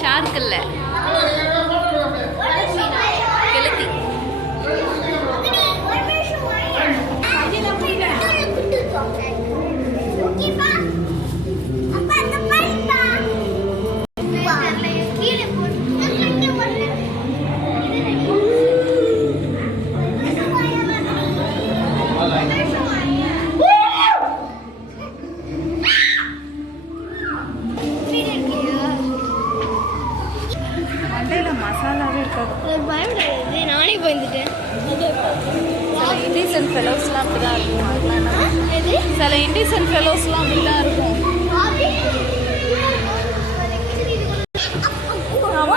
Shark இல்லை. மண்டையில் மசாலாவே இருக்காது. நானே போயிருந்துட்டேன் சில இண்டீசன்ட் ஃபெலோஸ்லாம் அப்படி தான் இருக்கும் சில இண்டீசன்ட் ஃபெலோஸ்லாம் அப்படி தான் இருக்கும்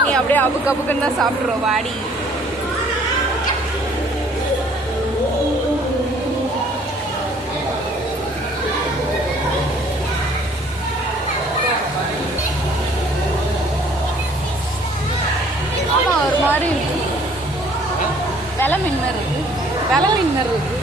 நீ அப்படியே அபுக்கு அபுக்குன்னு தான் சாப்பிட்றோம் வாடி. வில மீன் மாதிரி இருக்குது வில மீன் மாதிரி இருக்குது